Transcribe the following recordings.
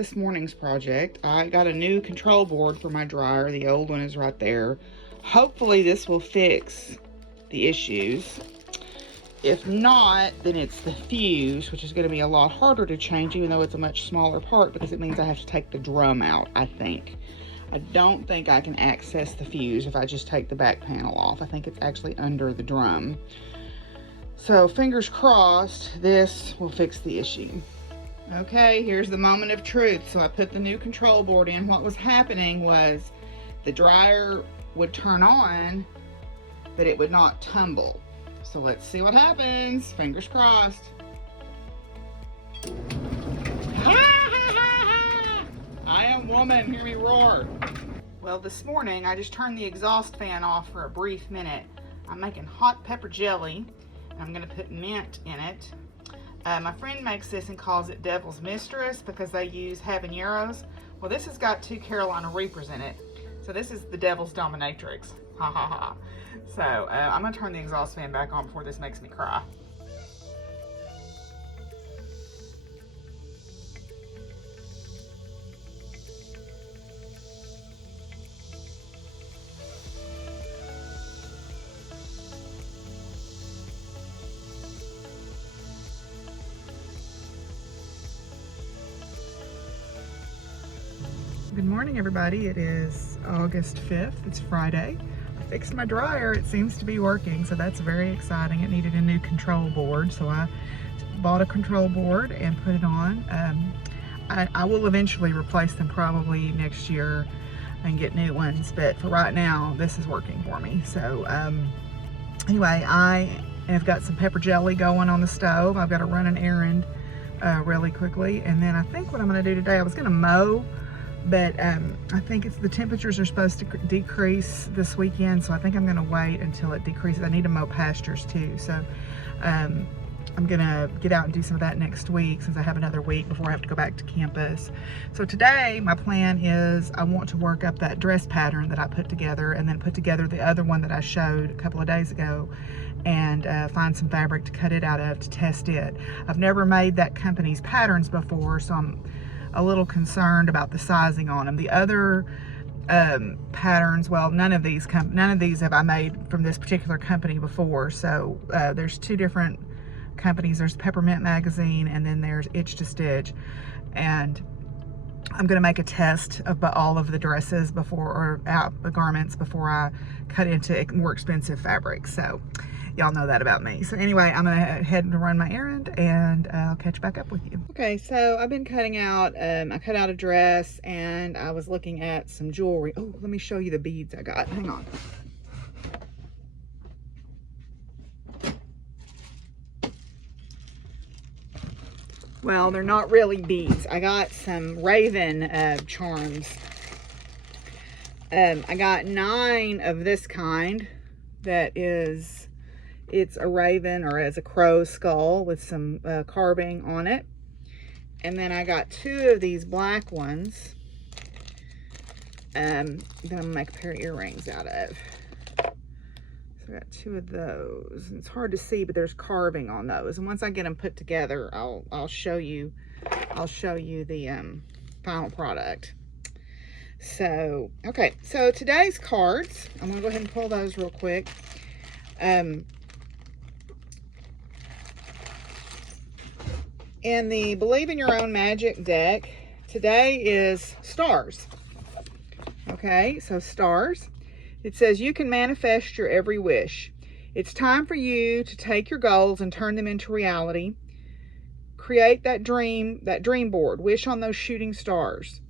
this morning's project. I got a new control board for my dryer. The old one is right there. Hopefully this will fix the issues. If not, then it's the fuse, which is going to be a lot harder to change, even though it's a much smaller part, because it means I have to take the drum out, I think. I don't think I can access the fuse if I just take the back panel off. I think it's actually under the drum. So fingers crossed, this will fix the issue. Okay, here's the moment of truth. So I put the new control board in. What was happening was the dryer would turn on, but it would not tumble. So let's see what happens. Fingers crossed. I am woman, hear me roar. Well, this morning I just turned the exhaust fan off for a brief minute. I'm making hot pepper jelly, and I'm gonna put mint in it. My friend makes this and calls it Devil's Mistress because they use habaneros. Well, this has got 2 Carolina Reapers in it. So this is the Devil's Dominatrix. Ha ha ha. So I'm gonna turn the exhaust fan back on before this makes me cry. Good morning, everybody. It is August 5th. It's Friday. I fixed my dryer. It seems to be working, so that's very exciting. It needed a new control board, so I bought a control board and put it on. I will eventually replace them probably next year and get new ones, but for right now, this is working for me. So anyway, I have got some pepper jelly going on the stove. I've got to run an errand really quickly, and then I think what I'm going to do today, I was going to mow, but I think the temperatures are supposed to decrease this weekend, so I think I'm gonna wait until it decreases. I need to mow pastures too, so I'm gonna get out and do some of that next week, since I have another week before I have to go back to campus. So today my plan is I want to work up that dress pattern that I put together, and then put together the other one that I showed a couple of days ago, and find some fabric to cut it out of to test it. I've never made that company's patterns before, so I'm a little concerned about the sizing on them. The other patterns, well, none of these have I made from this particular company before. So there's 2 different companies. There's Peppermint Magazine, and then there's Itch to Stitch. And I'm gonna make a test of all of the dresses before, or garments, before I cut into more expensive fabric. So y'all know that about me. So anyway, I'm gonna head and run my errand, and I'll catch back up with you. Okay, so I've been cutting out, I cut out a dress, and I was looking at some jewelry. Oh, let me show you the beads I got. Hang on. Well, they're not really beads. I got some raven charms. I got 9 of this kind that is, it's a raven, or as a crow skull with some carving on it. And then I got 2 of these black ones that I'm gonna make a pair of earrings out of. So I got 2 of those. And it's hard to see, but there's carving on those. And once I get them put together, I'll show you the final product. So, okay, so today's cards, I'm gonna go ahead and pull those real quick. In the Believe in Your Own Magic deck, today is stars. Okay, so stars. It says you can manifest your every wish. It's time for you to take your goals and turn them into reality. Create that dream board. Wish on those shooting stars.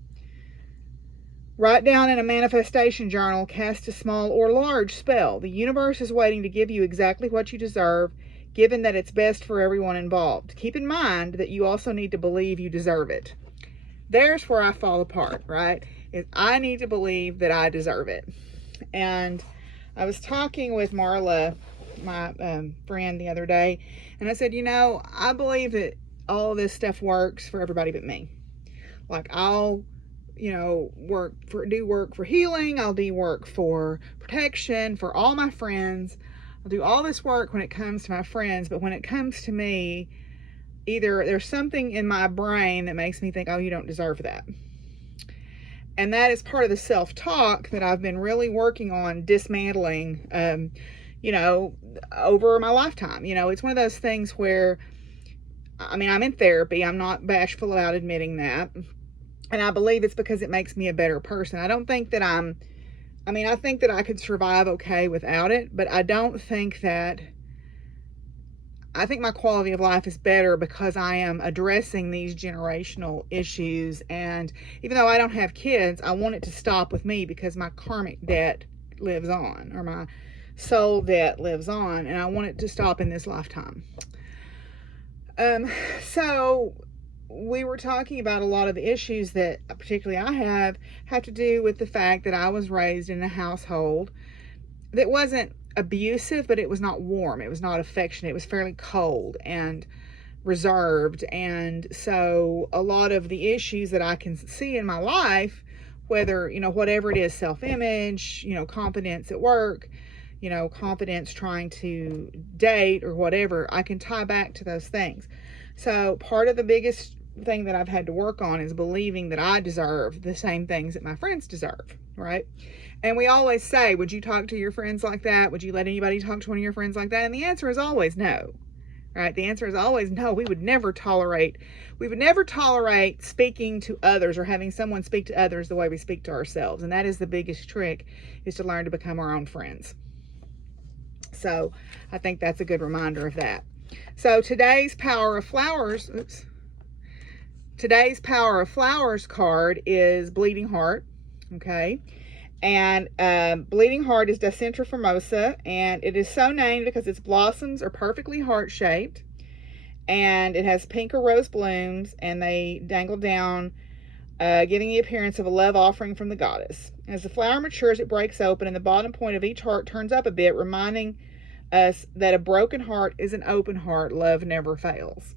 Write down in a manifestation journal, cast a small or large spell. The universe is waiting to give you exactly what you deserve, given that it's best for everyone involved. Keep in mind that you also need to believe you deserve it. There's where I fall apart, right? I need to believe that I deserve it. And I was talking with Marla, my friend, the other day, and I said, you know, I believe that all this stuff works for everybody but me. Like, I'll, you know, do work for healing, I'll do work for protection for all my friends, I'll do all this work when it comes to my friends, but when it comes to me, either there's something in my brain that makes me think, oh, you don't deserve that. And that is part of the self-talk that I've been really working on dismantling, you know, over my lifetime. You know, it's one of those things where, I mean, I'm in therapy. I'm not bashful about admitting that. And I believe it's because it makes me a better person. I don't think that I think that I could survive okay without it, but I don't think that, I think my quality of life is better because I am addressing these generational issues. And even though I don't have kids, I want it to stop with me because my karmic debt lives on, or my soul debt lives on, and I want it to stop in this lifetime. So we were talking about a lot of the issues that particularly I have to do with the fact that I was raised in a household that wasn't abusive, but it was not warm. It was not affectionate. It was fairly cold and reserved. And so a lot of the issues that I can see in my life, whether, you know, whatever it is, self-image, you know, confidence at work, you know, confidence trying to date or whatever, I can tie back to those things. So part of the biggest thing that I've had to work on is believing that I deserve the same things that my friends deserve, right? And we always say, would you talk to your friends like that? Would you let anybody talk to one of your friends like that? And the answer is always no, right? The answer is always no. We would never tolerate speaking to others or having someone speak to others the way we speak to ourselves. And that is the biggest trick, is to learn to become our own friends. So I think that's a good reminder of that. So today's Power of Flowers, today's Power of Flowers card is Bleeding Heart, okay? And Bleeding Heart is Dicentra formosa, and it is so named because its blossoms are perfectly heart-shaped, and it has pink or rose blooms, and they dangle down, giving the appearance of a love offering from the goddess. As the flower matures, it breaks open, and the bottom point of each heart turns up a bit, reminding us that a broken heart is an open heart. Love never fails.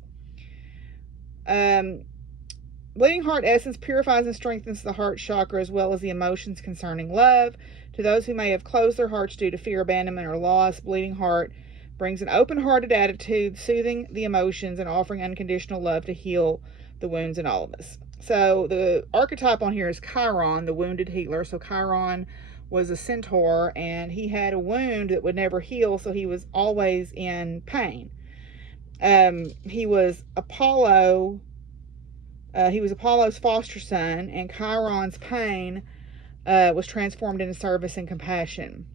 Bleeding Heart essence purifies and strengthens the heart chakra as well as the emotions concerning love. To those who may have closed their hearts due to fear, abandonment, or loss, Bleeding Heart brings an open-hearted attitude, soothing the emotions and offering unconditional love to heal the wounds in all of us. So the archetype on here is Chiron, the wounded healer. So Chiron was a centaur, and he had a wound that would never heal, so he was always in pain. He was Apollo's foster son, and Chiron's pain was transformed into service and compassion.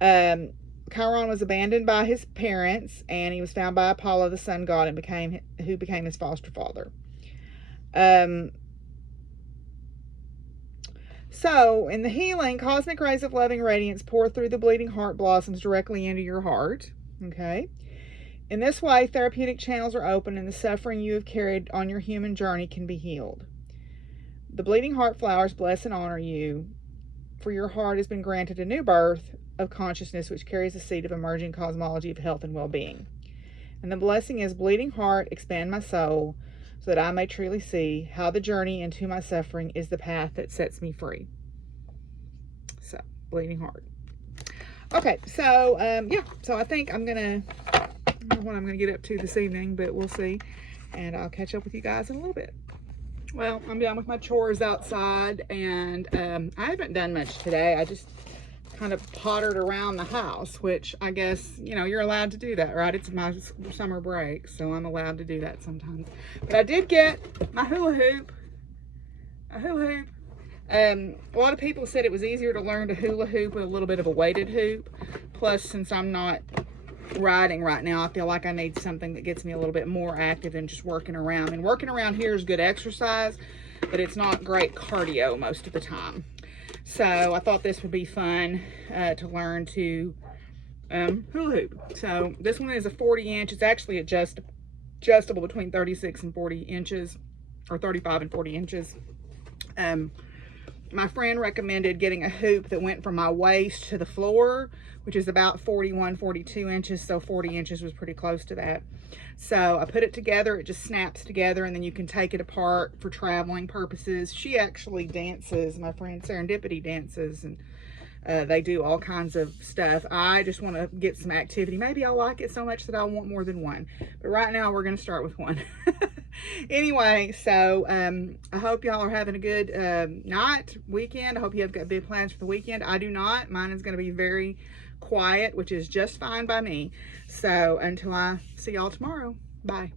Chiron was abandoned by his parents, and he was found by Apollo, the sun god, and who became his foster father. So, in the healing, cosmic rays of loving radiance pour through the bleeding heart blossoms directly into your heart. Okay? In this way, therapeutic channels are open, and the suffering you have carried on your human journey can be healed. The bleeding heart flowers bless and honor you, for your heart has been granted a new birth of consciousness, which carries the seed of emerging cosmology of health and well-being. And the blessing is, bleeding heart, expand my soul, so that I may truly see how the journey into my suffering is the path that sets me free. So, bleeding heart. Okay, so, yeah, so I think I don't know what I'm going to get up to this evening, but we'll see. And I'll catch up with you guys in a little bit. Well, I'm done with my chores outside, and I haven't done much today. I just kind of pottered around the house, which I guess, you know, you're allowed to do that, right? It's my summer break, so I'm allowed to do that sometimes. But I did get my hula hoop. A hula hoop. A lot of people said it was easier to learn to hula hoop with a little bit of a weighted hoop. Plus, since I'm not riding right now, I feel like I need something that gets me a little bit more active than just working around. And working around here is good exercise, but it's not great cardio most of the time. So I thought this would be fun to learn to hula hoop. So this one is a 40-inch. It's actually adjustable between 36 and 40 inches, or 35 and 40 inches. My friend recommended getting a hoop that went from my waist to the floor, which is about 41, 42 inches. So 40 inches was pretty close to that. So I put it together. It just snaps together, and then you can take it apart for traveling purposes. She actually dances. My friend Serendipity dances, and They do all kinds of stuff. I just want to get some activity. Maybe I'll like it so much that I want more than one. But right now we're going to start with one. Anyway, so I hope y'all are having a good night, weekend. I hope you have got big plans for the weekend. I do not. Mine is going to be very quiet, which is just fine by me. So until I see y'all tomorrow, bye.